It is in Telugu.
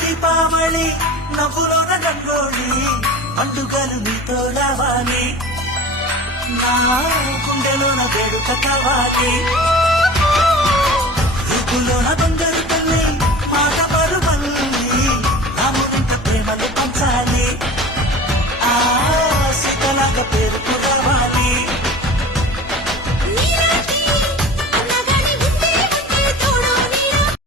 దీపావళి నవ్వులోన రంగోళి పండుగలు నీతో రావాలి నా గుండెలోన వేడుక కావాలి రూపులోన బంగారు